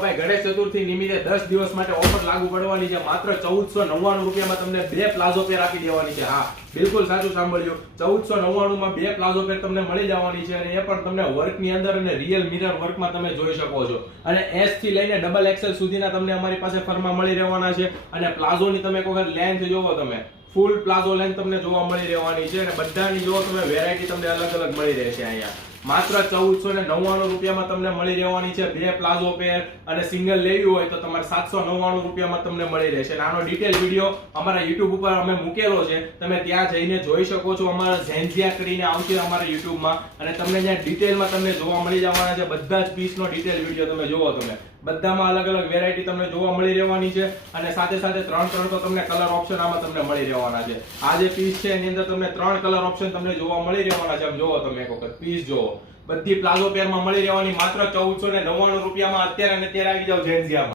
ભાઈ ગણેશ ચતુર્થી નિમિત્તે 10 દિવસ માટે ઓફર લાગુ પડવાની છે. માત્ર 1499 રૂપિયામાં તમને બે પ્લાઝો પેર આપી દેવાની છે. હા, બિલકુલ સાચું સાંભળ્યું. 1499 માં બે પ્લાઝો પેર તમને મળી જવાની છે અને એ પણ તમને વર્કની અંદર અને રિયલ મિરર વર્કમાં તમે જોઈ શકો છો. અને S થી લઈને ડબલ XL સુધીના તમને અમારી પાસે ફરમાં મળી રહેવાના છે. અને પ્લાઝોની તમે એક વખત લેન્થ જોવો, તમે ફૂલ પ્લાઝો લેન્થ તમને જોવા મળી રહેવાની છે અને બધાની જો તમે વેરાયટી તમને અલગ અલગ મળી રહેશે. અહીંયા માત્ર 1499 રૂપિયામાં તમને મળી રહેવાની છે બે પ્લાઝો પેર. અને સિંગલ લેવી હોય તો તમારે 799 રૂપિયામાં તમને મળી રહેશે. આનો ડિટેલ વિડીયો અમારા YouTube ઉપર અમે મૂકેલો છે, તમે ત્યાં જઈને જોઈ શકો છો. અમારા ઝેન્ઝિયા કરીને આવશે અમારા YouTube માં અને તમને ત્યાં ડિટેલમાં તમને જોવા મળી જવાના છે. બધા જ પીસનો ડિટેલ વિડીયો તમે જોવો. તમે બધામાં અલગ અલગ વેરાયટી તમને જોવા મળી રહેવાની છે અને સાથે સાથે ત્રણ તો તમને કલર ઓપ્શન આમાં તમને મળી રહેવાના છે. આ જે પીસ છે એની અંદર તમને 3 કલર ઓપ્શન તમને જોવા મળી રહેવાના છે. આમ જોવો તમે એક વખત પીસ જોવો. બધી પ્લાઝો પેરમાં મળી રહેવાની માત્ર 1499 રૂપિયામાં અત્યારે ને અત્યારે આવી જાવ ઝેન્ઝિયામાં.